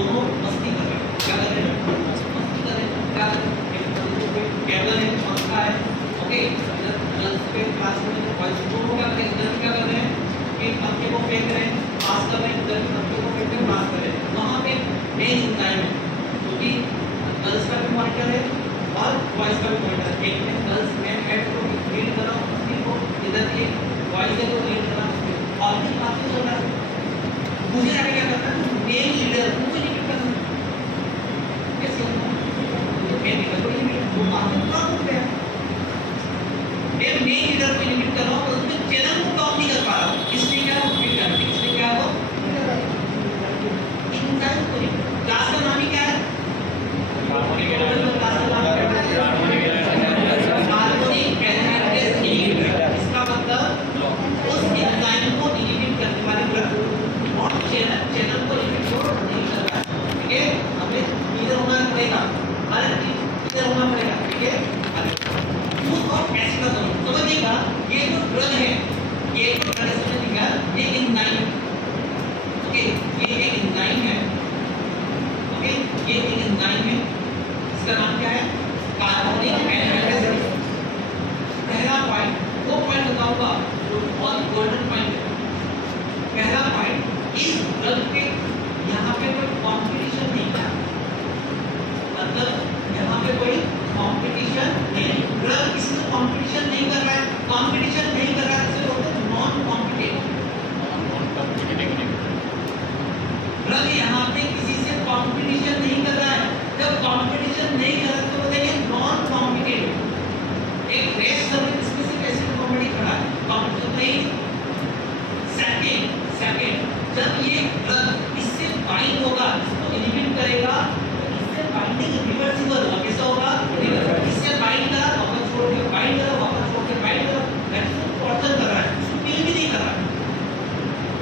दोनों मस्ती कर रहे हैं। क्या कर रहे हैं? मस्ती कर रहे हैं। क्या कर रहे हैं? केबल है, पंखा है, ओके। इधर गर्ल्स के क्लास में बॉयज दोनों क्या कर रहे हैं? इधर क्या कर रहे हैं कि पंखे को फेंक रहे हैं, पास कर रहे हैं, इधर पंखे को फेंक रहे हैं, पास कर रहे हैं। वहाँ पे मेन इंसान है क्योंकि गर्ल्स का भी मॉनिटर है और बॉयज का भी मॉनिटर है। एक में गर्ल्स में हेड को रीड कर रहा हूँ, उसकी को इधर ये बॉयज है तो रीड कर रहा हूँ और भी बातें हो रहा है। मुझे आगे क्या करना है? मेन लीडर को लिमिट करना है। कैसे होगा? मेन लीडर को लिमिट वो बातें पूरा होते हैं। मैं मेन लीडर को लिमिट कर रहा हूँ, उसमें चैनल को टॉप नहीं कर पा रहा हूँ। इसलिए क्या हो? फिर करते हैं। इसलिए क्या हो? इंसान को लिमिट। क्लास का नाम ही क्या है? Harmonic analysis leader. इसका मतलब उस इंसान को लिमिट करने वाले ग्रुप और चैनल को लिमिट नहीं कर रहा है। ठीक है, हमें लीडर होना पड़ेगा, हर चीज लीडर होना पड़ेगा। ठीक है, यूज ऑफ एसिड का समझिएगा। ये जो ड्रग है, ये जो ड्रग समझिएगा, ये एंजाइम, ओके, ये एक एंजाइम है, ओके, ये एक एंजाइम है। इसका नाम क्या है? Carbonic analysis. पहला पॉइंट, वो पॉइंट बताऊंगा जो बहुत गोल्डन पॉइंट है। पहला पॉइंट, इस ड्रग के यहाँ पे कोई कंपटीशन नहीं है, मतलब यहाँ पे कोई कंपटीशन नहीं। ड्रग इसमें कंपटीशन नहीं कर रहा है, कंपटीशन नहीं कर रहा है, इसे बोलते हैं नॉन कॉम्पिटिटिव। ड्रग यहाँ पे किसी से कंपटीशन नहीं कर रहा है। जब कंपटीशन नहीं कर रहा तो बोलेंगे नॉन कॉम्पिटिटिव। एक रेस चल रही है, इसमें से कैसे कॉम्पिटिटिव खड़ा है? कंपटीशन नहीं। सेकंड, जब ये ड्रग इससे बाइंड होगा, इसको इलिमिनेट करेगा, तो इससे बाइंडिंग रिवर्सिबल होगा। कैसा होगा? इससे बाइंड करा, वापस छोड़ के बाइंड करा, वापस छोड़ के बाइंड करा, दैट इज टॉर्चर कर रहा है। इसको किल भी नहीं कर रहा है।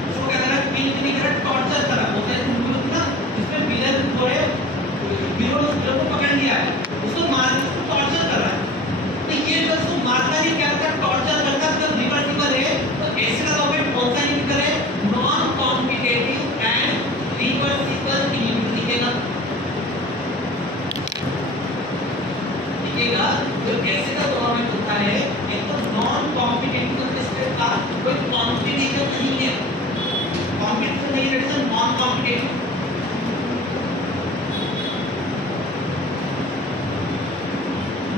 इसको क्या कर रहा है? किल भी नहीं कर रहा है, टॉर्चर कर रहा है। बोलते हैं ना, जिसमें विलन जो है, हीरो को पकड़ लिया है, उसको मार, उसको टॉर्चर कर रहा है। तो ये जो उसको मारता नहीं, क्या करता है? टॉर्चर करता है। जब रिवर्सिबल है तो एसिड का डोमेन कौन सा इलिमिनेट करे? Non competitive and reversible eliminate दिखेगा। दिखेगा जो एसिड का डोमेन होता है, एक तो नॉन कॉम्पिटिटिव इसके का कोई कॉम्पिटिशन नहीं है, कॉम्पिटिशन नहीं है, it is non competitive.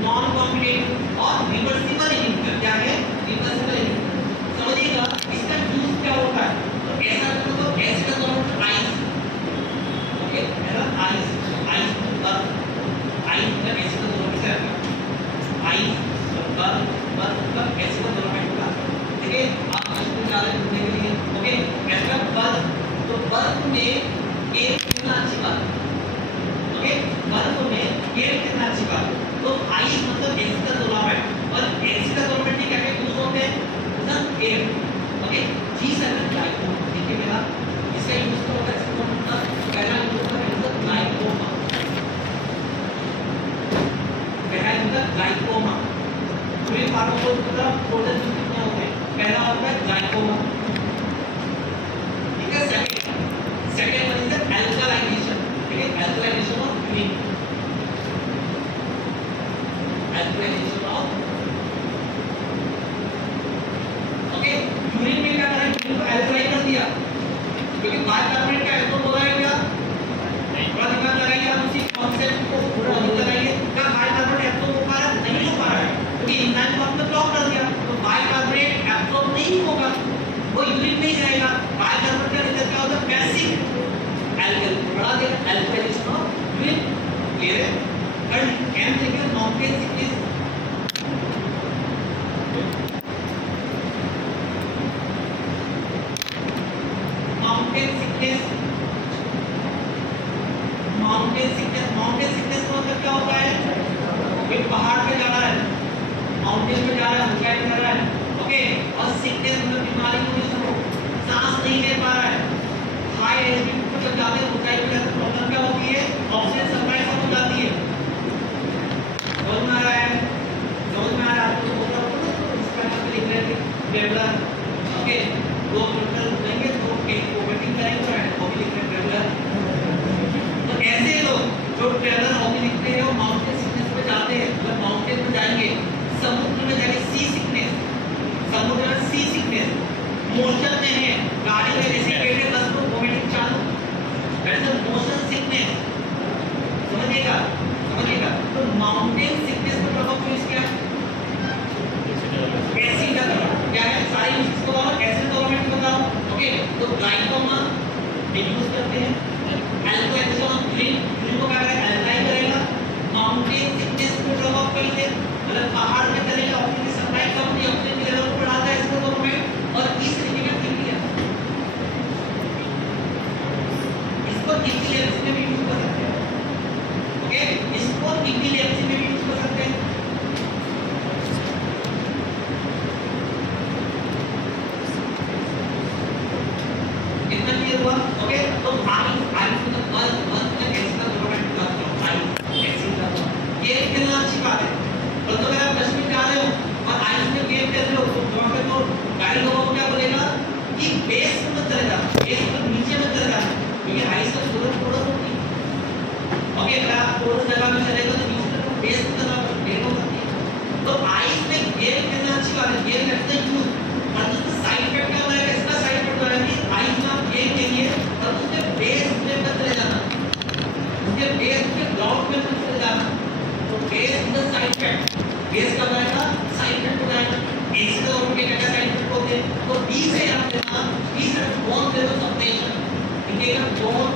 Non competitive और रिवर्सिबल इलिमिनेटर क्या है? Reversible eliminator. समझिएगा इसका यूज क्या होता है? तो ऐसा करो तो एसिड का डोमेन आइस, ओके, पहला आइस, आइस आइस का एसिड का डोमेन कैसे आता है? आइस बर्फ का एसिड का डोमेन होता है। ठीक है, आप इसको ज्यादा ढूंढने के लिए, ओके, ऐसा बर्फ, तो बर्फ में एयर कितना अच्छी बात है, ओके, बर्फ में एयर कितना अच्छी बात है। तो आइस मतलब एसिड का डोमेन है और एसिड का डोमेन क्या क्या यूज होते हैं? Sir air, okay, G7 glaucoma. ठीक है मेरा, इसका यूज तो होता है, इसका मतलब पहला यूज होता है सर ग्लाइकोमा, पहला यूज है ग्लाइकोमा। पूरे फार्माकोल का टोटल यूज कितने होते हैं? पहला होता है ग्लाइकोमा, ठीक है। सेकंड वन इज अल्कलाइजेशन, ठीक है, alkalization of urine, alkalization of, okay, urine में क्या करा? यूरिन को अल्कलाइन कर दिया, क्योंकि बाइकार्बोनेट का एल्कोहल हो रहा है क्या? नहीं, थोड़ा दिमाग लगाइए, आप उसी कांसेप्ट को पूरा लगाइए। क्या बाइकार्बोनेट एब्सॉर्ब हो पा रहा है? नहीं हो पा रहा है, क्योंकि एंजाइम को आपने ब्लॉक कर दिया, तो बाइकार्बोनेट एब्सॉर्ब नहीं होगा, वो यूरिन में ही जाएगा। बाइकार्बोनेट का रिजल्ट क्या होता है? बेसिक एल्कल, बढ़ा दिया, अल्कलाइजेशन ऑफ यूरिन। क्लियर है? एंड एम देखिए माउंटेन सिकनेस, माउंटेन सिकनेस का मतलब क्या होता है? कोई पहाड़ पे जा रहा है, माउंटेन पे जा रहा है, ऊंचाई पे जा रहा है, ओके, और सिकनेस मतलब बीमारी को जिसको सांस नहीं ले पा रहा है, हाई एल्टीट्यूड पर जब जाते हैं, ऊंचाई पे जाते हैं, प्रॉब्लम क्या होती है? ऑक्सीजन सप्लाई कम हो जाती है। समझ में आ रहा है? समझ में आ रहा है? आपको बोल रहा हूं ना, तो इसका नाम लिख रहे थे ट्रेवलर, ओके, 2 किलोमीटर घूमेंगे तो एक वोमिटिंग करेंगे, वो भी लिख रहे हैं ट्रेवलर। अगर मोशन सिकनेस, समझिएगा समझिएगा, तो माउंटेन सिकनेस का प्रभाव क्यों किया? एसिड का प्रभाव क्या है? सारे यूजेस को बताओ, एसिड टॉलरेंस बताओ। ओके, तो ग्लाइकोमा रिड्यूस करते हैं, अल्कोहल ग्रीन को क्या करेगा? अल्काइल करेगा। माउंटेन सिकनेस को प्रभाव कैसे? मतलब पहाड़ में चलेगा, ऑक्सीजन की सप्लाई कम होती है, ऑक्सीजन की लेवल को बढ़ाता है इसको गवर्नमेंट। और इस तरीके का फिर किया इसको इक्विलिब्रियम में भी यूज कर सकते हैं। ओके, इसको इक्विलिब्रियम में भी यूज कर सकते हैं। इतना क्लियर हुआ? ओके, तो आई मतलब एक्स्ट्रा गवर्नमेंट का ये खेलना अच्छी बात है। पर तो अगर आप कश्मीर जा रहे हो और आइस में गेम खेल रहे हो तो वहां पे तो गाइड लोगों को क्या बोलेगा कि बेस मत चलेगा, बेस पर नीचे मत चलेगा, क्योंकि आइस का सूरज थोड़ा होती है। ओके, अगर आप थोड़ा जगह में चलेगा तो नीचे तो बेस पर चलना पड़ेगा, सकती है। तो आइस में गेम खेलना अच्छी बात है, गेम करते हैं यूज। पर उसका साइड इफेक्ट क्या होगा? इसका साइड इफेक्ट होगा कि आइस में आप गेम खेलिए और उसके बेस में मत चले जाना, उसके बेस के ग्राउंड में मत चले जाना। Base is the side effect, base का होगा साइड इफेक्ट होगा। एसिड और उनके क्या साइड इफेक्ट होते हैं? तो बी से यहां पे ना बी से बोन मेरो सब्टेशन, लिखिएगा बोन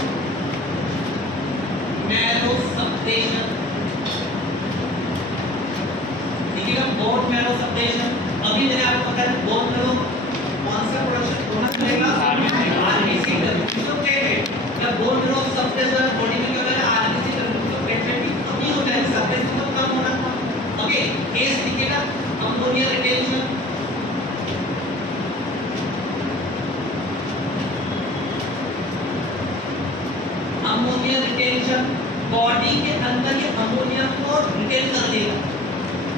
मैरो सब्टेशन, लिखिएगा बोन मैरो सब्टेशन। अभी मैंने आपको बताया बोन मैरो कौन सा प्रोडक्शन होना चाहिएगा? आरबीसी का तो क्या है जब बोन मैरो सब्टेशन बॉडी में क्या होगा? आरबीसी का तो पेटेंट अभी हो जाएगा, सब्टेशन तो कम होना। ओके, केस लिखिएगा ammonia retention, ammonia retention body के अंदर ये अमोनिया को रिटेन कर लेगा,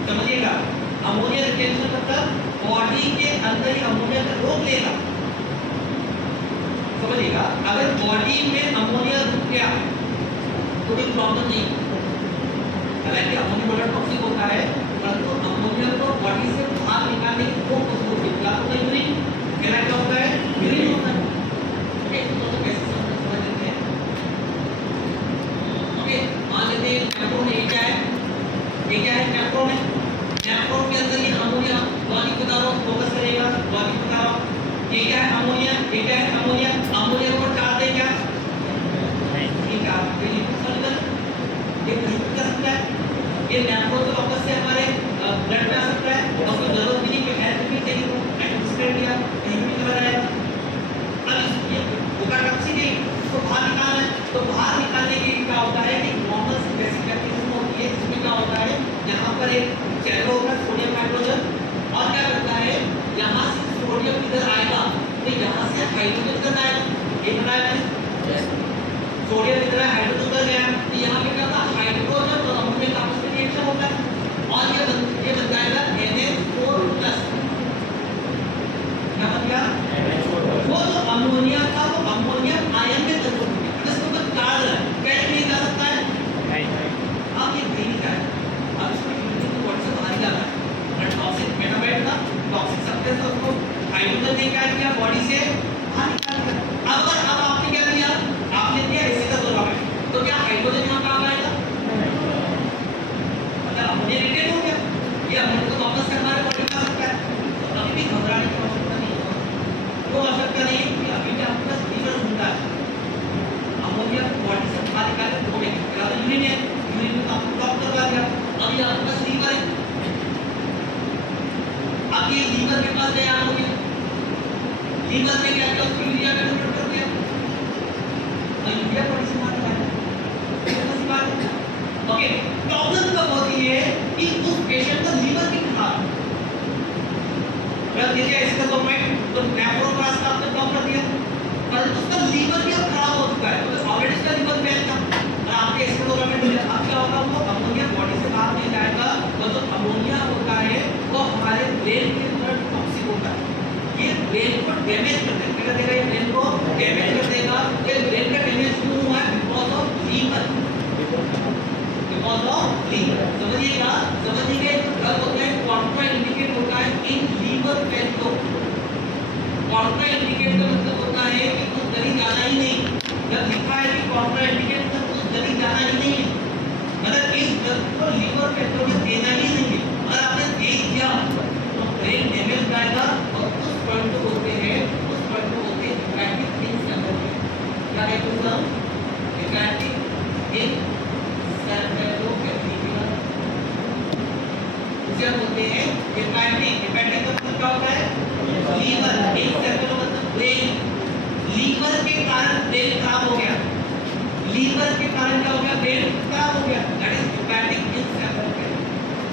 समझिएगा। अमोनिया रिटेंशन मतलब बॉडी के अंदर ही अमोनिया को रोक लेगा, समझिएगा। अगर बॉडी में अमोनिया रुक गया तो कोई प्रॉब्लम नहीं, हालांकि अमोनिया बड़ा टॉक्सिक होता है, परंतु अमोनिया को बॉडी से बाहर निकालने की वो कोशिश होती है। यूरिन क्या होता है? यूरिन होता है। ओके, तो कैसे समझ लेते हैं? ओके, मान लेते हैं नेफ्रॉन ये क्या है? ये क्या है? नेफ्रॉन है। नेफ्रॉन के अंदर ये अमोनिया लॉजिक बता रहा हूं, फोकस करेगा, लॉजिक बता रहा हूं। ये क्या है? अमोनिया। ये क्या है? अमोनिया। अमोनिया को चार्ज है क्या? ठीक है, आप ये समझ गए? ये कहीं कर सकता है, ये नेफ्रॉन तो वापस से हमारे ब्लड में आ सकता है, और उसको जरूरत भी नहीं कोई हेल्थ भी चाहिए तो एक्सक्रीट किया कहीं भी चला जाएगा। अब ये होगा टॉक्सिक है, तो बाहर निकालना है, तो बाहर निकालने के लिए क्या होता है कि नॉर्मल सी बेसिक मैकेनिज्म होती है, इसमें क्या होता है यहाँ पर एक चैनल होगा सोडियम हाइड्रोजन, और क्या करता है यहाँ से सोडियम इधर आएगा तो यहाँ से हाइड्रोजन इधर आएगा। ये बताया मैंने, सोडियम इधर है, हाइड्रोजन उधर गया, तो यहाँ पे क्या होता है हाइड्रोजन और अमोनिया का आपस में रिएक्शन होता है और ये बन जाएगा NH4+। क्या बन गया? वो जो अमोनिया था वो अमोनिया आयन में कन्वर्ट हो गया, अगर इसको चार्ज है कैसे नहीं जा सकता है? अब ये नहीं क्या है, अब इसको यूनिट को बॉडी से बाहर जाना है, और टॉक्सिक मेटाबाइट था, टॉक्सिक सब्सटेंस था, उसको हाइड्रोजन ने क्या किया बॉडी से बाहर निकाल दिया। अब आपने क्या किया? आपने दिया एसिड का क्लोराइड, तो क्या हाइड्रोजन यहाँ काम आएगा? मतलब अमोनिया रिटेन हो गया, ये अमोनिया को वापस से हमारे बॉडी में आ सकता है, तो अभी भी घबराने की आवश्यकता नहीं है। वो आवश्यकता नहीं है कि अभी भी आपके पास लीवर ढूंढा है, अमोनिया को बॉडी से बाहर निकाले तो होने क्या तो यूरिन है, यूरिन को आपको ब्लॉक करवा दिया, अभी आपके पास लीवर है। अब ये लीवर के पास गया अमोनिया, लीवर में क्या किया? उसको यूरिया में कन्वर्ट कर दिया, और यूरिया बॉडी से बाहर निकाला। ओके, प्रॉब्लम कब होती है कि उस पेशेंट का लीवर भी खराब है, अगर देखिए इसका गवर्नमेंट तो नेफ्रॉन का रास्ता आपने ब्लॉक कर दिया, पर उसका लीवर भी अब खराब हो चुका है, तो ऑलरेडी इसका लीवर फेल था और आपके इसका गवर्नमेंट मिला, अब क्या होगा? वो अमोनिया बॉडी से बाहर नहीं जाएगा, और जो अमोनिया होता है वो हमारे ब्रेन के अंदर टॉक्सिक होता है, ये ब्रेन को डैमेज कर देगा, क्या करेगा? ये ब्रेन को डैमेज कर देगा। ये ब्रेन का डैमेज क्यों हुआ है? हेपेटिक का मतलब क्या होता है लीवर, एक सर्कल का मतलब ब्रेन। लीवर के कारण ब्रेन खराब हो गया, लीवर के कारण क्या हो गया, ब्रेन खराब हो गया, दैट इज हेपेटिक इंसेफेलोपैथी।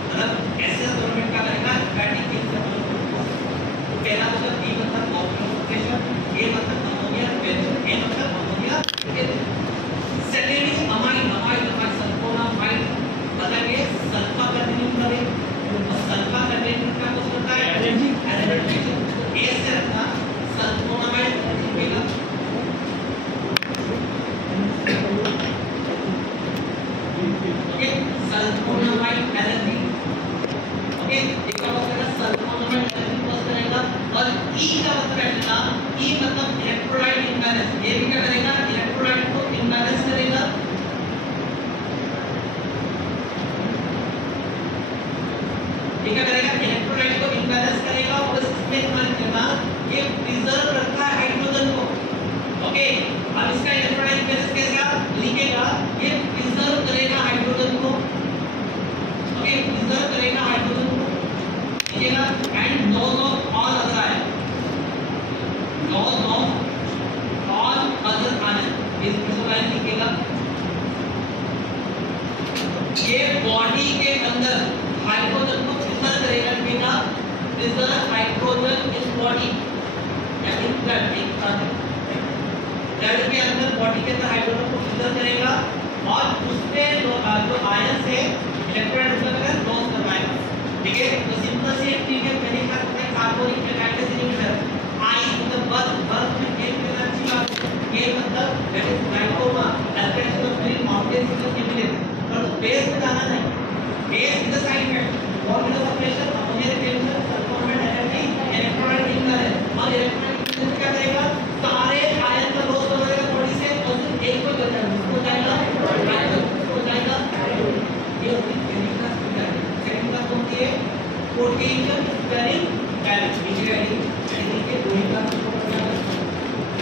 मतलब ऐसे गवर्नमेंट का करेगा हेपेटिक इंसेफेलोपैथी। तो पहला मतलब बी मतलब ऑब्जर्वेशन, ए मतलब अमोनिया प्रेजेंट, ए मतलब ammonia second is amine, amine amine sulphonamide बताइए सल्फा कंटेनिंग करे और सल्फा कंटेनिंग का कुछ होता है एनर्जी तो ए से रखना सल्फोनामाइड मिलेगा। ओके सल्फोनामाइड एनर्जी ओके इसका मतलब सल्फोनामाइड एनर्जी प्लस करेगा और ई का मतलब है ना ई मतलब इलेक्ट्रोलाइट इम्बैलेंस, ये भी क्या करेगा इलेक्ट्रोलाइट को इम्बैलेंस करेगा। ये क्या करेगा इलेक्ट्रोलाइट को इम्बैलेंस करेगा और इसमें ध्यान देना ये प्रिजर्व करता है हाइड्रोजन को। ओके अब इसका इलेक्ट्रोलाइट इम्बैलेंस कैसे लिखेगा ये प्रिजर्व करेगा हाइड्रोजन को। ओके प्रिजर्व करेगा हाइड्रोजन को लिखेगा and none of all other ion, none of all other ion इस प्रिजर्व लिखेगा। ये बॉडी के अंदर हाइड्रोजन को प्रिजर्व करेगा लिखेगा प्रिजर्व हाइड्रोजन इन बॉडी या इन ब्लड एक साथ ब्लड के अंदर बॉडी के अंदर हाइड्रोजन को प्रिजर्व करेगा और उसमें जो आयन से इलेक्ट्रोलाइट मतलब लॉस करवाएगा। ठीक है तो सिंपल सी एक चीज है मैंने कहा था कार्बोनिक एसिड इनहिबिटर आई मतलब बर्फ में एक कितना अच्छी बात है ये मतलब that is glaucoma alkane of green mountain system पर बेस में जाना नहीं, base is the side effect और is the pressure ammonia retention sulphonate energy electrolyte imbalance और इलेक्ट्रोलाइट इम्बैलेंस क्या करेगा सारे आयन का लॉस कर देगा बॉडी से और सिर्फ एक को बचा उसको जाएगा हाइड्रोजन को जाएगा ये सेकंड का सेकंड का कौन सी है पोटेशियम स्पेयरिंग डायरेक्ट इंजीनियरिंग के दो ही का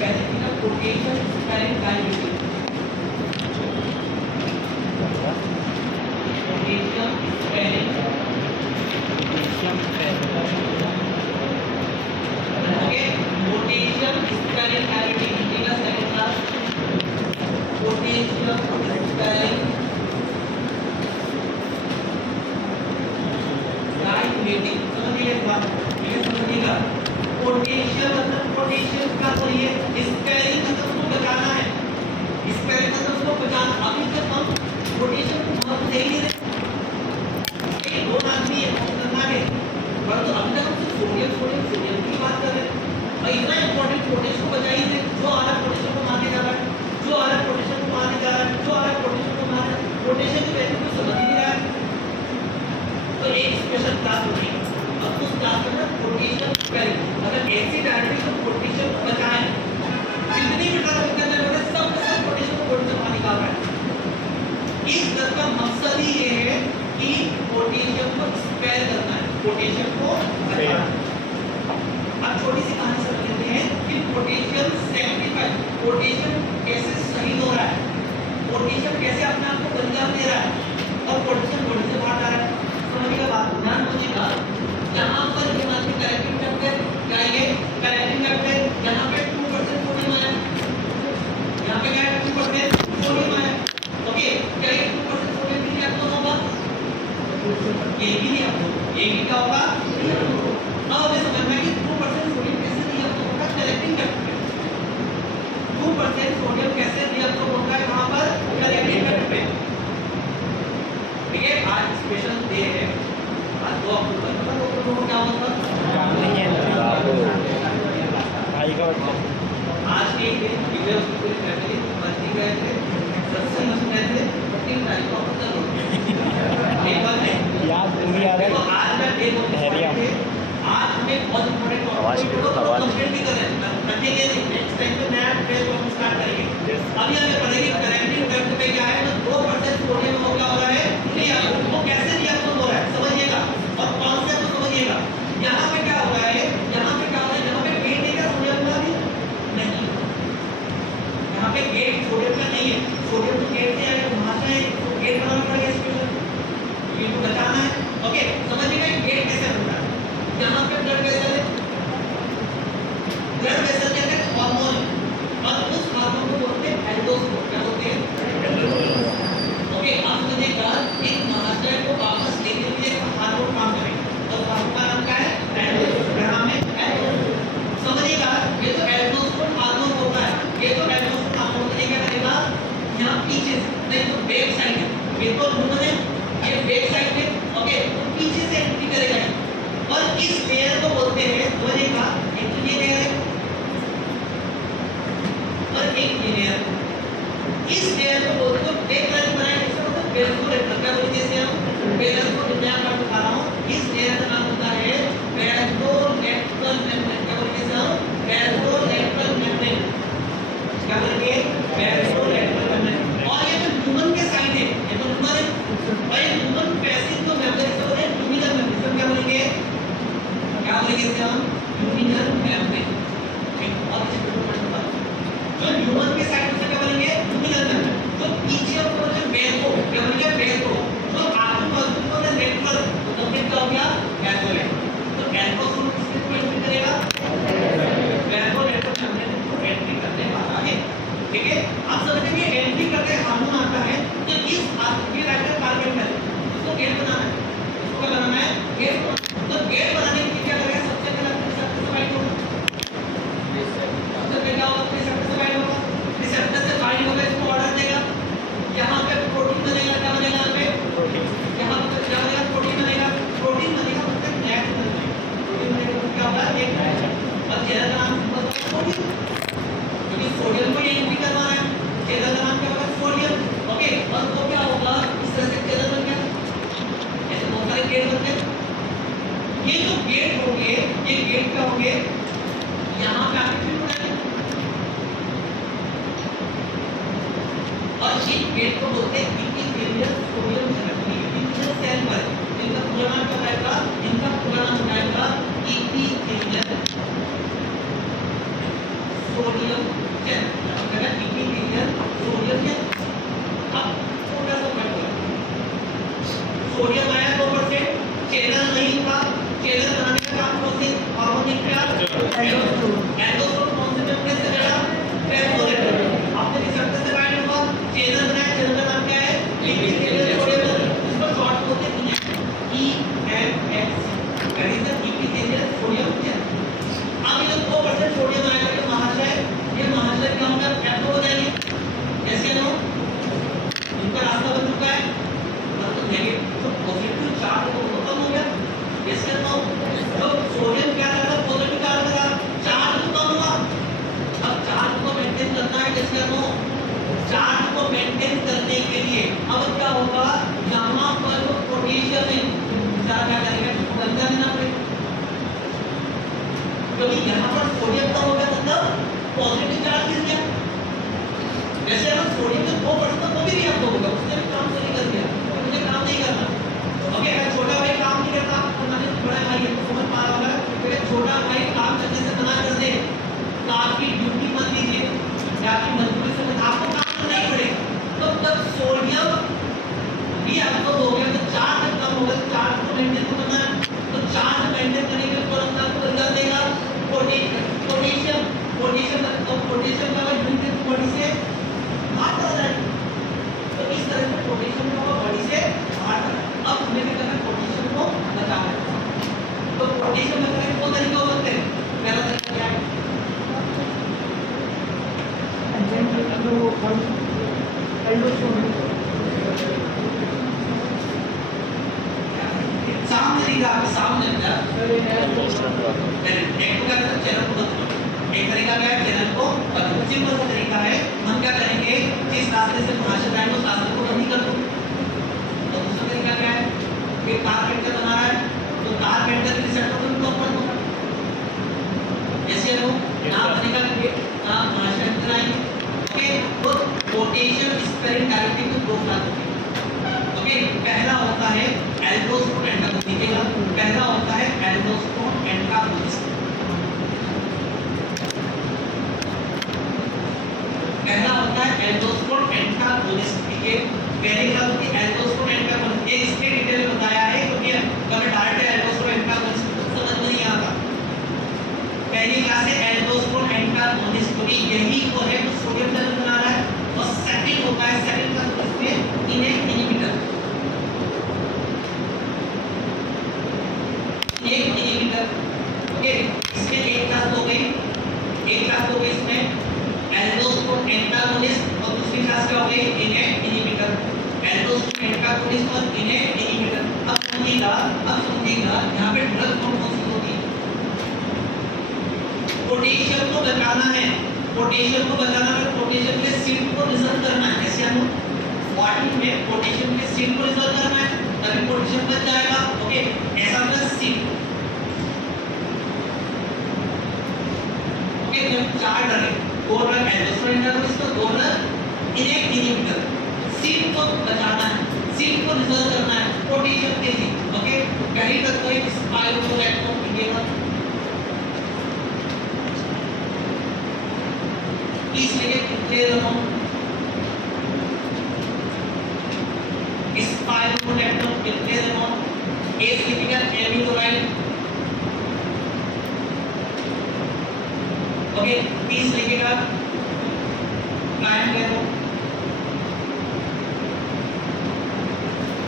पहले का potassium sparing direct potassium sparing okay potassium sparing direct engineer second class potassium sparing diuretic समझिए बात ये समझिएगा पोटेशियम मतलब पोटेशियम का तो ये स्पेयरिंग मतलब उसको बचाना है, स्पेयरिंग मतलब उसको बचाना। अभी तक हम पोटेशियम को महत्व दे ही नहीं रहे, ये दो आदमी है खतरनाक है परंतु अभी तक हम सिर्फ सोडियम सोडियम सोडियम की बात कर रहे हैं और इतना इंपॉर्टेंट पोटेशियम को बचा ही नहीं जो आ रहा पोटेशियम को मारने जा रहा है, जो आ रहा पोटेशियम को मारने जा रहा है, जो आ रहा पोटेशियम को मारने पोटेशियम की वैल्यू को समझ ही नहीं रहा है। तो एक स्पेशल क्लास होगी अब उस क्लास में पोटेशियम स्पेयरिंग अगर ऐसी डायरेक्टली तो पोटेशियम को बचाएं जितनी भी ड्रग करने वाले सब के सब पोटेशियम को बॉडी से बाहर निकाल रहे हैं। इस ड्रग का मकसद ही ये है कि पोटेशियम को स्पेयर करना है, पोटेशियम को बचाना। अब छोटी सी कहानी समझ लेते हैं कि पोटेशियम सैक्रिफाइस पोटेशियम कैसे शहीद हो रहा है, पोटेशियम कैसे अपने आप को बलिदान दे रहा है और पोटेशियम बॉडी से बाहर जा रहा है। समझिएगा बात ध्यान दीजिएगा यहाँ पर हिमालय कलेक्टिंग करते हैं क्या ये कलेक्टिंग करते हैं यहाँ पे 2% सोडियम आया, यहाँ पे क्या है 2% सोडियम आया। ओके क्या ये 2% सोडियम भी रिएक्शन होगा ये भी नहीं आपको ये भी क्या होगा अब हमें समझना है कि 2% सोडियम कैसे रिएक्शन होगा कलेक्टिंग करते हैं 2% सोडियम कैसे रिएक्शन होता है कहाँ पर कलेक्टिंग करते हैं। ठीक है आज स्पेशल डे है आज 2 अक्टूबर पता 2 अक्टूबर को क्या होता भाई का आज के दिन विजय उसकी पूरी फैमिली बस्ती गए थे सत्संग में गए थे 3 तारीख को पता हो एक बात है याद नहीं आ देखो रहा आज का डे बहुत आज हमें बहुत इंपॉर्टेंट कंप्लीट भी कर रहे हैं रखेंगे नेक्स्ट टाइम पे नया डे को हम स्टार्ट करेंगे। अभी हमें पढ़ेंगे करेक्टिंग करते पे क्या है तो 2% सोडियम हो क्या हो रहा है रिएक्शन वो कैसे रिएक्शन हो रहा है समझिएगा और कॉन्सेप्ट को समझिएगा। यहाँ पे क्या हो रहा है यहाँ पे क्या हो रहा है यहाँ पे गेट है क्या सोडियम का नहीं यहाँ पे गेट सोडियम का नहीं है सोडियम तो गेट से आएगा वहां से तो गेट बनाना पड़ेगा स्पेशल ये तो बचाना है। ओके समझिएगा गेट कैसे बनता है को बोलते हो एक तरह की बनाए इसका मतलब बेसोलेटर क्या बोलते हैं इसे हम बेलस को दुनिया का बता रहा हूं इस लेयर का नाम होता है बेसोलेटरल मेम्ब्रेन क्या बोलते हैं इसे हम बेसोलेटरल मेम्ब्रेन क्या बोलेंगे बेसोलेटरल मेम्ब्रेन और ये जो ह्यूमन के साइड है ये तो ह्यूमन है और ये ह्यूमन पैसिव जो मेम्ब्रेन इसको बोलते हैं ल्यूमिनल मेम्ब्रेन क्या बोलेंगे इसे हम ल्यूमिनल मेम्ब्रेन ठीक और इसे जो ह्यूमन के साइड से क्या बोलेंगे ल्यूमिनल मेम्ब्रेन जो पीछे ऊपर जो बेस हो क्या बोलेंगे बेस हो जो आजू बाजू को नेटवर्क तो कंप्लीट क्या हो गया बेसोलेट तो एल्कोसोल किसके थ्रू एंट्री करेगा बेसोलेटरल मेम्ब्रेन को एंट्री करने वाला है ठीक है आप समझेंगे एंट्री करके हार्मोन आता है तो इस ये राइटर टारगेट है उसको गेट बनाना है उसको क्या बनाना है गेट तो गेट बनाने के लिए क्या करेगा सबसे पहले अपने रिसेप्टर से बाइंड होगा सबसे पहले क्या होगा अपने रिसेप्टर से बाइंड होगा रिसेप्टर से बाइंड होगा इसको ऑर्डर देगा यहाँ पे प्रोटीन बनेगा क्या बनेगा यहाँ पे क्या बनेगा प्रोटीन बनेगा मतलब नेट बनेगा प्रोटीन बनेगा मतलब क्या होगा नेट और चेहरा का नाम सिंपल सा सोडियम क्योंकि सोडियम को ये एंट्री करवाना है चेहरा का नाम क्या होगा सोडियम ओके और तो क्या होगा इस तरह से चेहरा बन गया ऐसे बहुत सारे गेट बन गए ये जो गेट होंगे ये गेट क्या होंगे यहाँ पे आके फिर बनाएंगे और ये गेट को बोलते हैं epithelial sodium channel epithelial cell पर इनका पूरा नाम क्या रहेगा इनका पूरा नाम रहेगा इपिथेलियल सोडियम चैनल मतलब इपिथेलियल सोडियम चैनल अब छोटा सा पॉइंट सोडियम आया 2% चैनल नहीं था चैनल बनाने का काम कौन से हार्मोन ने किया एंडोसोल कौन से मेम्ब्रेन से बना बेसोलेटर आपने रिसेप्टर से बाइंड हुआ चैनल बनाया चैनल का नाम क्या है इपिथेलियल सोडियम इसको शॉर्ट बोलते हैं EMS that is the epithelial sodium channel अब ये 2% सोडियम आया तो महाशय ये महाशय क्या होगा कैथोड हो जाएंगे ऐसे नो इनका रास्ता बन चुका है तो नेगेटिव तो पॉजिटिव चार्ज तो खत्म हो गया इसके नो तो सोडियम क्या रहेगा पॉजिटिव चार्ज रहेगा चार्ज तो कम हुआ अब चार्ज को मेंटेन करना है जिसके नो चार्ज को मेंटेन करने के लिए अब क्या होगा यहाँ पर पोटेशियम है चार्ज क्या करेगा इसको बंद कर देना पड़ेगा क्योंकि यहाँ पर सोडियम कम हो गया मतलब पॉजिटिव चार्ज गिर गया जैसे अगर सोडियम का 2% तो भी रिएक्ट होगा उसने भी काम सही कर दिया तो मुझे काम नहीं करना ओके अगर छोटा भाई काम नहीं करता तो मैंने बड़ा भाई है तो समझ पा रहा होगा कि छोटा भाई काम करने से मना कर दे तो आपकी ड्यूटी मत लीजिए या आपकी मजबूरी से आपको काम करना ही पड़ेगा तो जब सोडियम भी आपको हो गया तो चार्ज कम होगा तो चार्ज को मेंटेन करना है तो चार्ज मेंटेन करने के लिए कौन सा कर देगा पोटेशियम तो पोटेशियम का अगर ड्रिंक तो बॉडी से बाहर चला जाएगा तो इस तरह से पोटेशियम का बॉडी से बाहर चला अब हमें क्या करना है पोटेशियम को बचाना है तो पोटेशियम बचाने के दो तरीके हो सकते हैं पहला तरीका क्या है सामने दिखा सामने एक तरीका क्या है चैनल को सिंपल सा तरीका है हम क्या करेंगे जिस रास्ते से भाषण आएंगे उस रास्ते को बंद कर दो तो दूसरा तरीका क्या है कि तार पेंटर बना रहा है तो तार पेंटर के रिसेप्टर को ब्लॉक कर दो ऐसे लो नाम तरीका करके नाम भाषण कराएंगे ओके तो पोटेशियम स्पेरिंग डायरेक्टली टू दो क्लास ओके पहला होता है एल्डोस्टेरोन एंटागोनिस्ट दिखेगा पहला होता है एल्डोस्टेरोन एंटागोनिस्ट पहला होता है एल्डोस्टेरोन एंटागोनिस्ट ठीक है पहले क्या होती है एल्डोस्टेरोन एंटागोनिस्ट ये इसके डिटेल में बताया है क्योंकि अगर डायरेक्ट एल्डोस्टेरोन एंटागोनिस्ट समझ में नहीं आता पहली क्लास है एल्डोस्टेरोन एंटागोनिस्ट क्योंकि यही को है जो सोडियम चैनल बना रहा है और सेकंड होता है सेकंड का इसमें इनहिबिटर एक इनहिबिटर ओके इसमें एक क्लास हो गई इसमें एल्डोस्टेरोन एंटागोनिस्ट और दूसरी क्लास क्या हो गई इनहिबिटर एल्डोस्टेरोन एंटागोनिस्ट और इनहिबिटर अब समझिएगा यहां पे ड्रग कौन सी होती है पोटेशियम को बचाना है पोटेशियम के सिंक को रिजर्व करना है कैल्शियम बॉडी में पोटेशियम के सीट को रिजॉल्व करना है, तभी पोटेशियम बच जाएगा। ओके, ऐसा प्लस सी। ओके, तो चार ड्रग है, दो ड्रग एल्डोस्टेरोन एंटागोनिस्ट, दो ड्रग इनेक्ट इनहिबिटर। सीट को बचाना है, सीट को रिजॉल्व करना है पोटेशियम के लिए। ओके, पहली ड्रग तो है स्पाइरोलैक्टोन इंडिकेटर, इसलिए कितने रहो स्पाइरोलैक्टोन कितने रहो एस लिखेगा एमिलोराइड। ओके, 30 लिखेगा ट्रायंगल।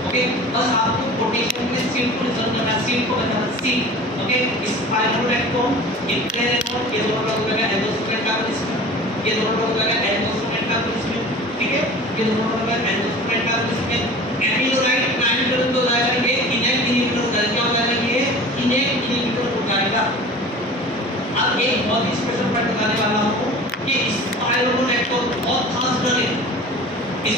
ओके, बस आपको पोटेशियम के सीट को रिजॉल्व करना है, सीट को बचाना सीट। ओके, स्पाइरोलैक्टोन कितने रहो ये दोनों लोग लगा एल्डोस्टेरोन एंटागोनिस्ट, ये दोनों लोग लगा एल्डोस्टेरोन एंटागोनिस्ट। ठीक है, ये दोनों लोग लगा एल्डोस्टेरोन एंटागोनिस्ट। एमिलोराइड ट्रायंगल तो हो जाएगा, ये इनेक्ट इनहिबिटर हो जाएगा। क्या हो जाएगा? ये इनेक्ट इनहिबिटर हो जाएगा। अब एक बहुत ही स्पेशल पॉइंट बताने वाला हूं कि स्पाइरोलैक्टोन बहुत खास ड्रग है।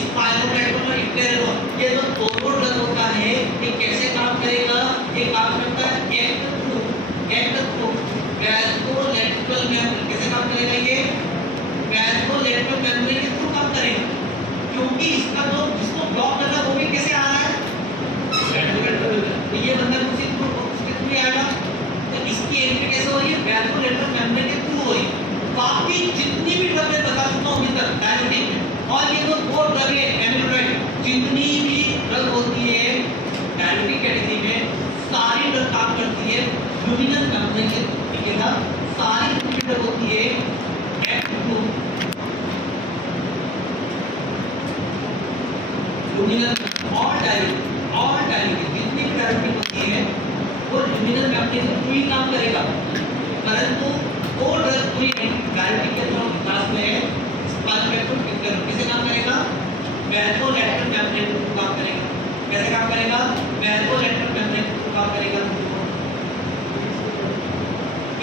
स्पाइरोलैक्टोन और इंटेरेनोन ये जो दोनों ड्रग होता है ये कैसे काम करेगा? ये काम करता है एक्ट थ्रू वैस्कोलेटरल मेम्ब्रेन। कैसे काम करेगा? ये वैस्कोलेटरल मेम्ब्रेन के थ्रू काम करेगा, क्योंकि इसका जो जिसको ब्लॉक करना वो भी कैसे आ रहा है? तो ये बंदा उसी थ्रू उसके थ्रू आएगा, तो इसकी एंट्री कैसे हो रही है? वैस्कोलेटरल मेम्ब्रेन के थ्रू हो रही है। बाकी जितनी भी ड्रग मैं बता चुका हूं अभी तक डायबिटिक में, और ये जो दो ड्रग है एमिलोराइड, जितनी भी ड्रग होती है डायबिटिक कैटेगरी में सारी ड्रग काम करती है ल्यूमिनल मेम्ब्रेन के थ्रू। ठीक है ना, सारी ड्रग होती है एक्ट थ्रू ल्यूमिनल और डायबिटिक जितनी भी डायबिटिक होती है वो ल्यूमिनल मेम्ब्रेन के थ्रू ही काम करेगा। परंतु वो ड्रग पूरी डायबिटिक के थ्रू क्लास में है स्पाइरोलैक्टोन कैसे काम करेगा? वैस्कोलेटरल मेम्ब्रेन के थ्रू काम करेगा। कैसे काम करेगा? वैस्कोलेटरल मेम्ब्रेन के थ्रू काम करेगा।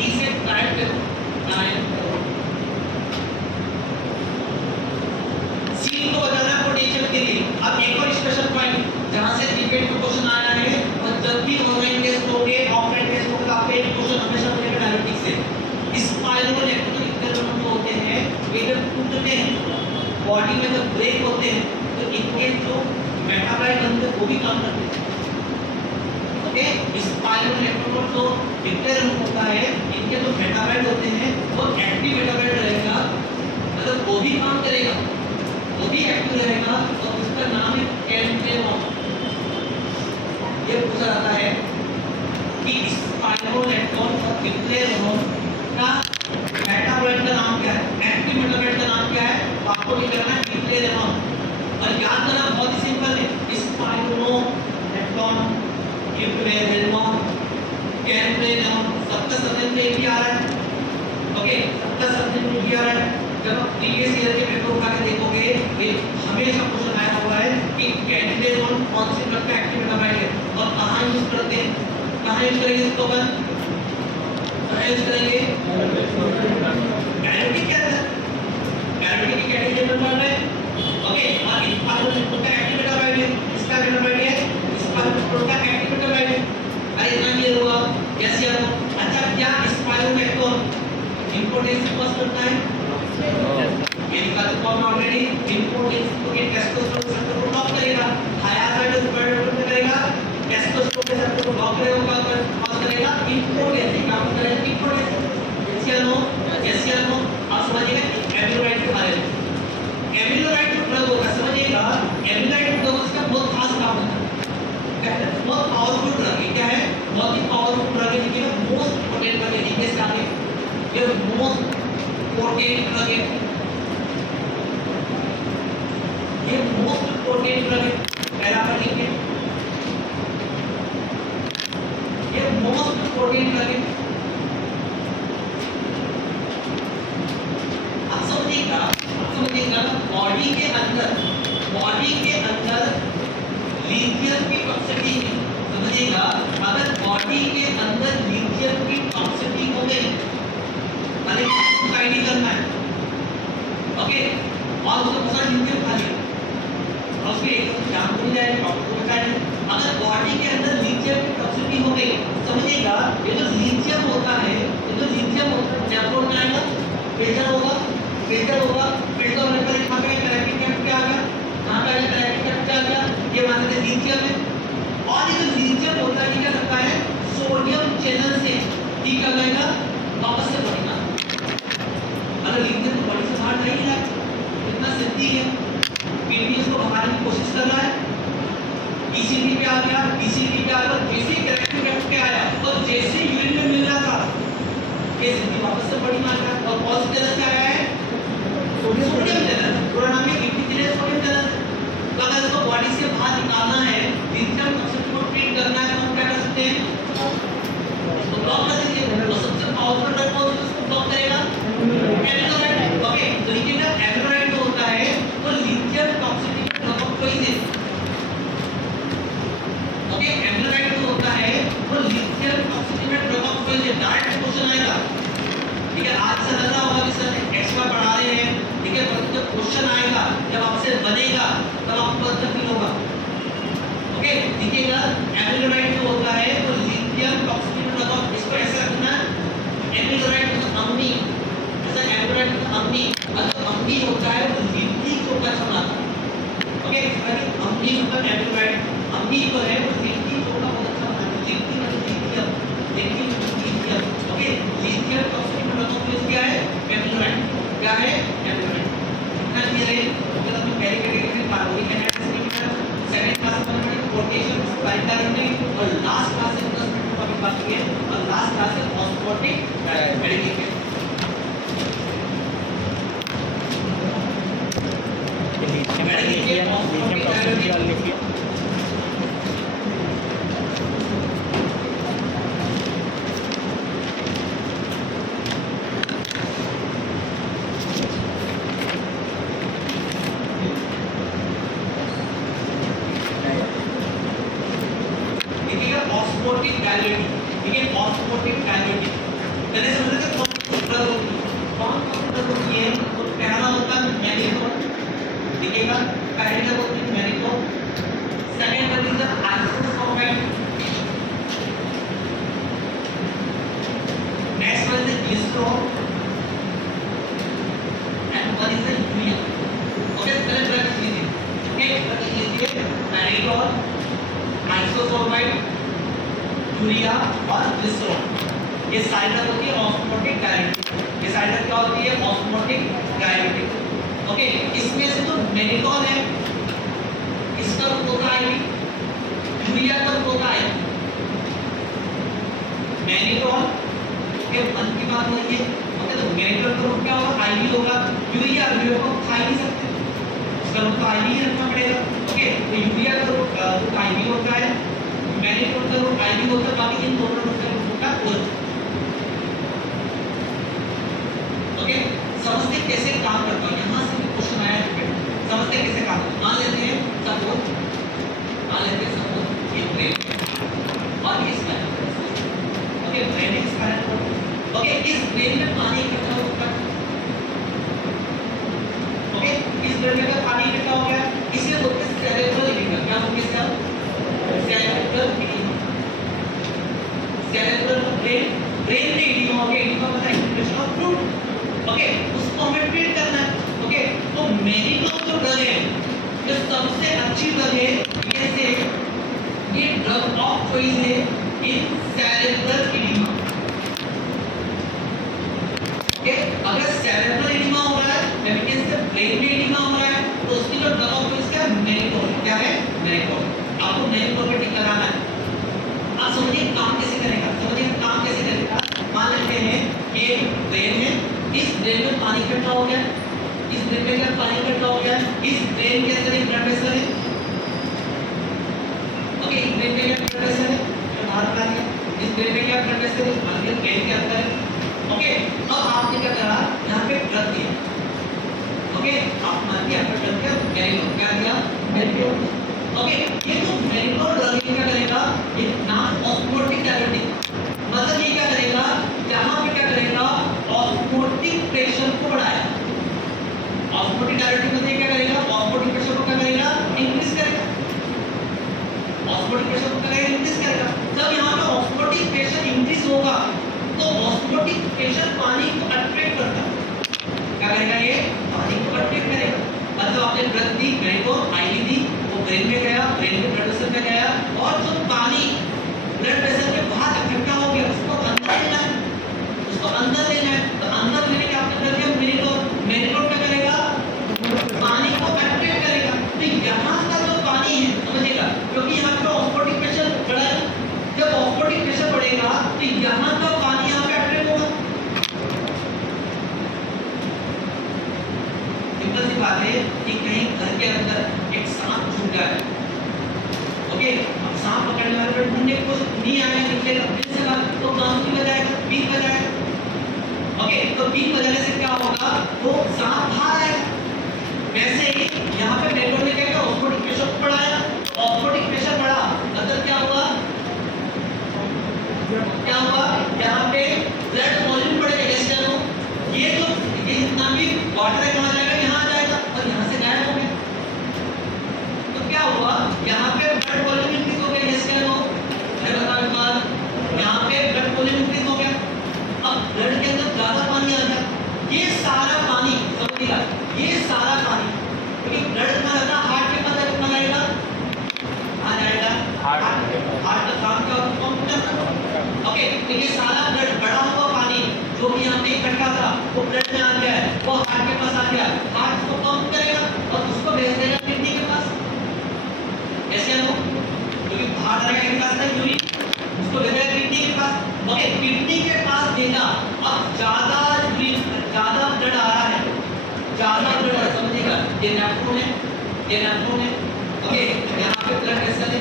इसे टाइप करो, सी को बताना है पोटेशियम के लिए। अब एक और स्पेशल पॉइंट जहां से डिबेट में क्वेश्चन आया है, और जब भी ऑनलाइन टेस्ट होंगे ऑफलाइन टेस्ट होंगे आपके एक क्वेश्चन हमेशा मिलेगा डायबिटिक से। स्पाइरोलैक्टोन इंटेरेनोन होते हैं, ये जब टूटते हैं बॉडी में जब ब्रेक होते हैं तो इनके जो मेटाबॉलाइट बनते हैं वो भी काम करते हैं। ओके, स्पाइरोलैक्टोन जो इंटेरेनोन होता है इनके जो मेटाबॉलाइट होते हैं वो एक्टिव मेटाबॉलाइट रहेगा, मतलब वो भी काम करेगा, वो भी एक्टिव रहेगा, और उसका नाम है कैल्शियम। ये पूछा जाता है कि स्पाइरोलैक्टोन और इंटेरेनोन का मेटाबॉलाइट का नाम क्या है, एक्टिव मेटाबॉलाइट का नाम क्या है? तो आपको क्या करना है? इंटेरेनोन। और याद करना बहुत ही सिंपल है, स्पाइरोलैक्टोन, इंटेरेनोन, कैल्शियम सबका सब्जेक्ट में एक ही आ रहा है। ओके, सबका सब्जेक्ट में ही आ रहा है। जब आप प्रीवियस ईयर के पेपर उठा के देखोगे ये हमेशा क्वेश्चन आया हुआ है कि कैल्शियम कौन से ड्रग का एक्टिव मेटाबॉलाइट है और कहां यूज करते हैं, कहां यूज करेंगे इसको? कहां यूज करेंगे? डायबिटिक के अंदर, डायबिटिक की कैटेगरी में पड़ रहे हैं। ओके, और स्पाइरोलैक्टोन का एक्टिव मेटाबॉलाइट है, इसका मेटाबॉलाइट है स्पाइरोलैक्टोन का एक्टिव मेटाबॉलाइट है। अरे इतना क्लियर हुआ? यस या नो? अच्छा, क्या स्पाइरोलैक्टोन इंपोर्टेंस कॉज करता है? ये लिखा तो आपने ऑलरेडी इंपोर्टेंस को ये टेस्टोस्टेरोन रिसेप्टर को ब्लॉक करेगा, थायराइड रिसेप्टर को करेगा, टेस्टोस्टेरोन रिसेप्टर को ब्लॉक करेगा, कॉज करेगा इंपोर्टेंस। काम करेगा इंपोर्टेंस। यस या नो? यस या नो? आप समझिएगा एमिलोराइड के बारे में। एमिलोराइड जो ड्रग होगा समझिएगा, एमिलोराइड ड्रग उसका बहुत खास काम होता है, बहुत पावरफुल ड्रग है। क्या है? बहुत ही पावरफुल ड्रग है, लेकिन मोस्ट पोटेंट ड्रग है। इसके आगे ये मोस्ट पोटेंट ड्रग है, ये मोस्ट पोटेंट ड्रग है। पहला पर लिखिए, ये मोस्ट पोटेंट ड्रग है। आप समझिएगा बॉडी के अंदर लिथियम की टॉक्सिसिटी है। समझिएगा, अगर बॉडी के अंदर लिथियम की टॉक्सिसिटी हो गई, मतलब आईडी करना है, ओके, और उसको पसंद लिथियम खा लिया, उसकी एकदम ध्यान को नहीं जाएगा, डॉक्टर को बताएंगे। अगर बॉडी के अंदर लिथियम की टॉक्सिसिटी हो गई, समझिएगा ये जो लिथियम होता है, ये जो लिथियम होता है नेफ्रॉन में आएगा, फिल्टर होगा, फिल्टर होने पर यहाँ पे कैरेटिन कैप क्या आ गया, यहाँ पे आगे कैरेटिन कैप क्या आ गया, ये मान लेते हैं लिथियम है। और ये जो लिथियम होता है ये क्या करता है, सोडियम चैनल से ठीक कर लेगा, वापस से बढ़ेगा। अगर लिथियम तो बॉडी से बाहर नहीं रहा है, इतना सिद्धि है, किडनी इसको भगाने की कोशिश कर रहा है, ईसीडी पे आ गया, ईसीडी पे आ गया, जैसे कैरेटिन कैप पे आया और जैसे यूरिन में मिल रहा था, ये सिद्धि वापस से बॉडी में आ गया। और कौन सी चैनल से आया है, सोडियम चैनल, पूरा नाम है किडनी सोडियम चैनल। तो अगर इसको बॉडी से बाहर निकालना है, लिथियम टॉक्सिसिटी को ट्रीट करना है, तो हम क्या कर सकते हैं, इसको ब्लॉक कर दीजिए। तो सबसे पावरफुल ड्रग कौन सा इसको ब्लॉक करेगा, एमिलोराइड। ओके, तो देखिए ना एमिलोराइड जो होता है वो लिथियम टॉक्सिसिटी का ड्रग ऑफ चॉइस है। ओके, एमिलोराइड जो होता है वो लिथियम टॉक्सिसिटी का ड्रग ऑफ चॉइस है। डायरेक्ट क्वेश्चन आएगा, ठीक है, आज से लग रहा होगा कि सर एक्स्ट्रा पढ़ा रहे हैं, ठीक है, पर जब क्वेश्चन आएगा, जब आपसे बनेगा तब आपको पता फील होगा। ओके, देखिएगा एमिलोराइड जो होता है वो लिथियम टॉक्सिसिटी का ड्रग ऑफ, इसको ऐसा रखना, एमिलोराइड तो अम्नी, ऐसा एमिलोराइड तो अम्नी, और जो अम्नी होता है वो लिथी को का बनाता है। ओके, इसका अम्नी मतलब एमिलोराइड, अम्नी जो है वो लिथी को का बहुत अच्छा बनाता है। लिथी मतलब lithium, lithium, okay, lithium toxicity का ड्रग ऑफ चॉइस क्या है, एमिलोराइड। क्या है, एमिलोराइड। कितना क्लियर है, अगर हम पहली कैटेगरी में कार्बोनिक एनालिसिस में सेकंड क्लास में पोटेशियम पैराथर्मिक और लास्ट क्लास में 10 मिनट टॉपिक बाकी है, और लास्ट क्लास है ऑस्मोटिक डायरेक्ट। लिथियम टॉक्सिसिटी वाला लिखिए। ऑस्मोटिक डायलेटिक, ठीक है, ऑस्मोटिक डायलेटिक पहले समझ लेते हैं कौन सा ड्रग होती है। तो पहला होता है मैनिटोन, देखिएगा पहला होती है mannitol, second one is isosorbide, next one is glycerol and one is urea. Okay, पहले ड्रग लीजिए, ओके, ड्रग लीजिए मैनिटोन, आइसोसोमाइड, यूरिया और ग्लिसरॉल। ये सारी ड्रग होती है ऑस्मोटिक डायरेक्टिक। ये सारी ड्रग क्या होती है, ऑस्मोटिक डायरेक्टिक। ओके, इसमें से जो मैनिटोन है इसका रूप होता है आईवी, यूरिया का रूप होता है मैनिटोन के मन की बात हो रही है। ओके, तो मैनिटोन का रूप क्या होगा, आईवी होगा। यूरिया को खा ही नहीं सकते, इसका रूप तो आईवी ही रखना पड़ेगा। ओके, तो यूरिया का रूप आईवी होता है, मैनिटोन का रूप आईवी होता है, बाकी इन दोनों का रूप होता है ओएच। ओके, समझते कैसे काम करता है, यहां से भी क्वेश्चन आया है, समझते कैसे काम करता है। मान लेते हैं सपोज ये ब्रेन और ये spinal cord. Okay, brain is spinal cord. Okay, इस ब्रेन में पानी इकट्ठा होता है। ओके, इस ब्रेन में पानी इकट्ठा हो गया, इसे बोलते हैं सेरेब्रल एडिमा। क्या बोलते हैं sir, cerebral oedema. Cerebral brain में एडिमा हो गया, एडिमा मतलब इन्फ्लेमेशन ऑफ फ्लूइड। ओके, उसको हमें ट्रीट करना है। ओके, तो मैनिटोन जो ड्रग है, जो सबसे अच्छी ड्रग है, ये ड्रग ऑफ चॉइस है इन सेरेब्रल एडिमा। ओके, अगर सेरेब्रल एडिमा हो रहा है, मींस से ब्रेन में एडिमा हो रहा है, तो उसकी जो ड्रग ऑफ चॉइस क्या है, मैनिटोन। क्या है, मैनिटोन। आपको मैनिटोन पे टिक कराना है। आप समझिए काम कैसे करेगा, समझिए काम कैसे करेगा। मान लेते हैं कि ब्रेन है, इस ब्रेन में पानी इकट्ठा हो गया, इस ब्रेन में क्या पानी इकट्ठा हो गया, इस ब्रेन के अंदर एक ब्लड वेसल है। ओके, इस ब्रेन में क्या ब्लड वेसल है, जो बाहर बता दिया, इस ब्रेन में क्या ब्लड वेसल है, मान लीजिए ब्रेन के अंदर है। ओके, अब आपने क्या करा, यहाँ पे ड्रग दिया। ओके, आप मान लीजिए आपने ड्रग दिया, मैनिटोन। क्या दिया, मैनिटोन। ओके, ये जो मैनिटोन ड्रग है क्या करेगा, ये नॉन ऑस्मोटिक डायरेक्टिक, मतलब ये क्या करेगा, यहाँ पे क्या करेगा, ऑस्मोटिक प्रेशर को बढ़ाएगा। ऑस्मोटिक डायरेक्टिक मतलब क्या करेगा, ऑस्मोटिक प्रेशर को क्या करेगा, इंक्रीज ऑस्मोटिक प्रेशर को करेगा इंक्रीज करेगा। जब यहाँ पे ऑस्मोटिक प्रेशर इंक्रीज होगा तो ऑस्मोटिक प्रेशर पानी को अट्रैक्ट करता है। क्या करेगा ये? पानी को अट्रैक्ट करेगा। मतलब आपने ब्रेथ दी, ब्रेन को आईवी दी, वो ब्रेन में गया, ब्रेन के ब्लड वेसल में गया और जो पानी ब्लड वेसल के बाहर इकट्ठा हो गया उसको अंदर लेना है, उसको अंदर लेना है। तो अंदर लेने के आपने कर दिया मेरिटोन क्या करेगा? पानी को अट्रैक्ट करेगा। तो यहाँ का जो पानी है समझिएगा, क्योंकि यहाँ पे ऑस्मोटिक प्रेशर बढ़ा है, जब ऑस्मोटिक प्रेशर बढ़ेगा तो यहाँ का पानी यहाँ पे अट्रैक्ट होगा। सिंपल सी बात है कि कहीं घर के अंदर एक सांप छुप गया है, ओके, अब सांप पकड़ने वाले पर ढूंढने को नहीं आया, निकलेगा फिर से बात तो बांसुरी बजाएगा, बीन बजाएगा, ओके। तो बीन बजाने से क्या होगा? वो सांप बाहर आएगा। वैसे ही यहाँ पे मेरिटोन ने क्या किया? ऑस्मोटिक प्रेशर को बढ़ाया। ऑस्मोटिक प्रेशर बढ़ा मतलब क्या हुआ? क्या हुआ? यहाँ पे ब्लड वॉल्यूम बढ़ेगा। जैसे ये जितना भी वाटर है कहाँ जाएगा? यहाँ जाएगा और यहाँ से गायब हो गया। तो क्या हुआ? यहाँ पे ब्लड वॉल्यूम इंक्रीज हो गया। जैसे यहाँ पे ब्लड वॉल्यूम इंक्रीज हो गया। अब ब्लड के अंदर ज्यादा पानी आ गया। ये सारा पानी समझिएगा, ये सारा पानी क्योंकि ब्लड कहाँ रहता है? हार्ट के पास जाएगा, आ जाएगा हार्ट का काम क्या होता है? पंप करना। ओके, तो ये सारा ब्लड बढ़ा हुआ पानी जो भी यहाँ पे इकट्ठा था वो ब्लड में आ गया है, वो हार्ट के पास आ गया। हार्ट उसको पंप करेगा और उसको भेज देगा किडनी के पास। ऐसे है वो, क्योंकि बाहर जाएगा इनके पास से यूरिन, उसको भेजेगा किडनी के पास। ओके, किडनी के पास देगा। अब ज्यादा ब्लड आ रहा है, ज्यादा ब्लड है समझिएगा, ये नेफ्रॉन है, ये नेफ्रॉन है, ओके। यहाँ पे ब्लड वेसल है।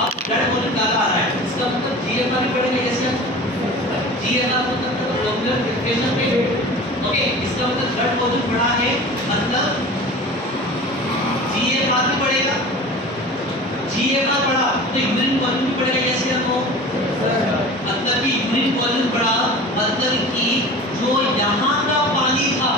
अब ब्लड वॉल्यूम ज्यादा आ रहा है, इसका मतलब जीएफआर भी बढ़ेगा। जैसे जीएफआर मतलब ग्लोमेरुलर फिल्ट्रेशन रेट, ओके। इसका मतलब ब्लड वॉल्यूम बढ़ा है, मतलब जीएफआर भी बढ़ेगा। जीएफआर बढ़ा तो यूरिन वॉल्यूम भी बढ़ेगा। जैसे हमको मतलब कि यूरिन वॉल्यूम बढ़ा मतलब कि जो यहाँ का पानी था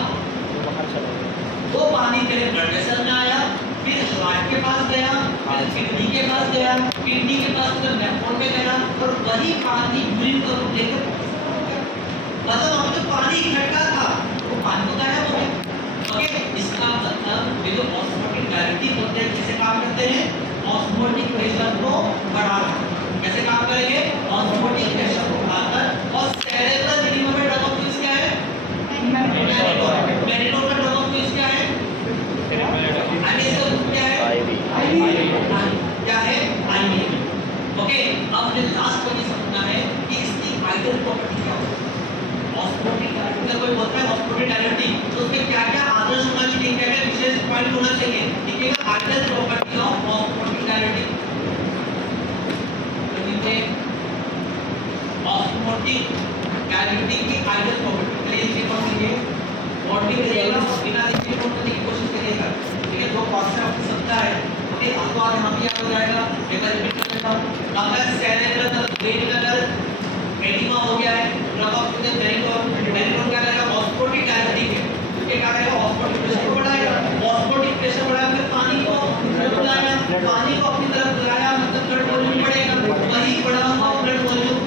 वो पानी मेरे ब्लड वेसल में आया, फिर हार्ट के पास गया, फिर किडनी के पास गया, किडनी के पास फिर नेफ्रॉन में गया और वही पानी यूरिन का रूप लेकर मतलब वहाँ जो पानी इकट्ठा था वो पानी तो गायब हो गया। ओके, इसका मतलब ये जो ऑस्मोटिक डायरेक्टिव होते हैं कैसे काम करते हैं? ऑस्मोटिक प्रेशर को बढ़ाकर। कैसे काम करेंगे? ऑस्मोटिक प्रेशर को बढ़ाकर। और सेरेब्रल एडिमा में ड्रग ऑफ चॉइस क्या है? मेरिटोन का ड्रग ऑफ चॉइस क्या है? आईवी। इसका रूप क्या है? आईवी। क्या है? आईवी। ओके, अब मुझे लास्ट पॉइंट समझना है कि इसकी आइडियल प्रॉपर्टी क्या होती है। ऑस्मोटिक डायरेक्टिव कोई बोलता है ऑस्मोटिक डायरेक्टिव, तो उसमें क्या क्या आदर्श होना चाहिए, क्या क्या विशेष पॉइंट होना चाहिए? ठीक है, ideal property of osmotic directive. Osmotic directive की आइडियल प्रॉपर्टी के लिए लिखने कौन सी है? बॉडी करिएगा और बिना लिखे नोट करने की कोशिश करिएगा। ठीक है, दो कॉन्सेप्ट आपको समझता है। ओके, आपको आज यहाँ भी याद हो जाएगा। एक बार रिपीट कर देता हूँ। अगर सेरेब्रल ब्रेन में अगर एडिमा हो गया है, ड्रग ऑफ चॉइस मेरिटोन क्या करेगा? ऑस्मोटिक डायरेक्टिव है, ये क्या करेगा? ऑस्मोटिक प्रेशर को बढ़ाएगा। ऑस्मोटिक प्रेशर बढ़ाकर फिर पानी को बुलाया, पानी को अपनी तरफ बुलाया मतलब ब्लड वॉल्यूम बढ़ेगा। वही बढ़ा हुआ ब्लड वॉल्यूम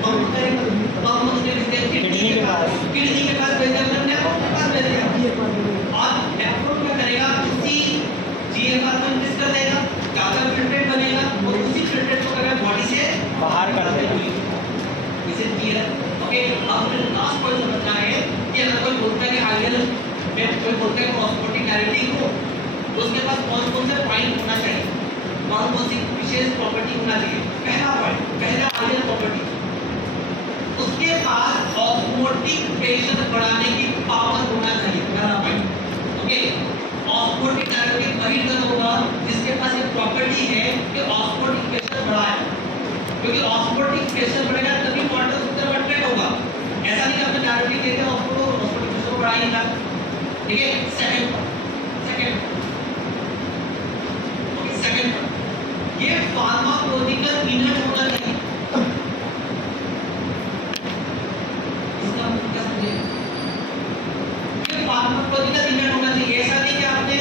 पंप करेगा, पंप उसके किडनी के पास भेजेगा, नेफ्रॉन के पास भेजेगा और नेफ्रॉन क्या करेगा? उसी जीएफआर को इंक्रीज कर देगा, ज्यादा फिल्ट्रेट बनेगा और उसी फिल्ट्रेट को करेगा बॉडी से बाहर कर देगा। इसे क्लियर? ओके, अब मुझे लास्ट पॉइंट समझना है कि अगर कोई बोलता है कि आइडियल में कोई बोलता है कि ऑस्मोटिक डायरेक्टिव हो तो उसके पास कौन कौन से पॉइंट होना चाहिए, कौन कौन सी विशेष प्रॉपर्टी होना चाहिए? पहला पॉइंट, पहला आइडियल प्रॉपर्टी, उसके पास ऑस्मोटिक प्रेशर बढ़ाने की पावर होना चाहिए। पहला पॉइंट, ओके। ऑस्मोटिक डायरेक्टिव वही ड्रग होगा जिसके पास एक प्रॉपर्टी है कि ऑस्मोटिक प्रेशर बढ़ाए, क्योंकि ऑस्मोटिक प्रेशर बढ़ेगा तभी वाटर उस तरफ अट्रैक्ट होगा। ऐसा नहीं कि आपने डायरेक्टिव देते हैं ऑस्मोटिक प्रेशर को बढ़ाएगा। ठीक है, सेकंड ये फार्माकोलॉजिकल इनर्ट होना चाहिए। इसका मतलब क्या समझे? ये फार्माकोलॉजिकल इनर्ट होना चाहिए। ऐसा नहीं कि आपने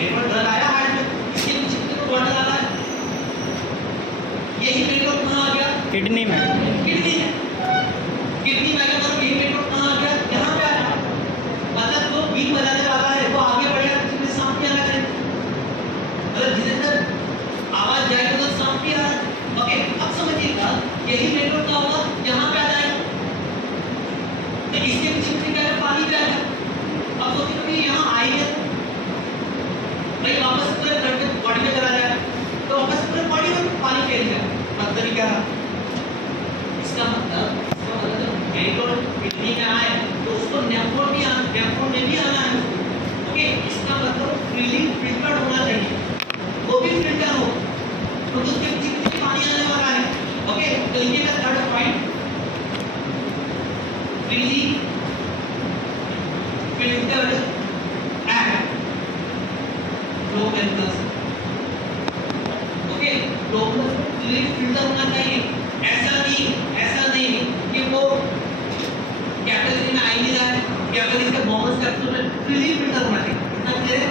पेट्रोल डलाया हार्ट में, इसके पीछे कितने वाटर डाला है, यही पेट्रोल कहाँ आ गया, किडनी में। किडनी है, किडनी में अगर यही पेट्रोल कहाँ आ गया, यहाँ पे आया, मतलब जो बीट बजाने वाला है वो आगे बढ़ेगा, किसी सांप भी आना चाहिए, मतलब जितने तक आवाज जाएगी तो सांप भी आ रहा है। ओके, अब समझिएगा यही पेट्रोल का होगा, यहाँ पे आ जाएगा, तो इसके पीछे क्या है, पानी पे आएगा। अब सोचिए कभी यहाँ आएंगे भाई वापस पूरे ब्लड में बॉडी में चला जाए तो वापस पूरे बॉडी में पानी फैल जाए, मतलब क्या है इसका मतलब जब पेट्रोल किडनी में आए तो उसको नेफ्रॉन में भी आना है। ओके, इसका मतलब फ्रीली फिल्टर्ड होना चाहिए, वो भी फिल्टर हो तो उसके पीछे पानी आने वाला है। ओके, तो ये का third point, freely filtered air flow chemicals. Okay, flow freely filter होना चाहिए, ऐसा नहीं कि वो कैपिलरी में आ ही नहीं रहा है, कैपिलरी के बॉम्ब्स कैप्सूल में फ्रीली फिल्टर होना चाहिए, इतना क्लियर है।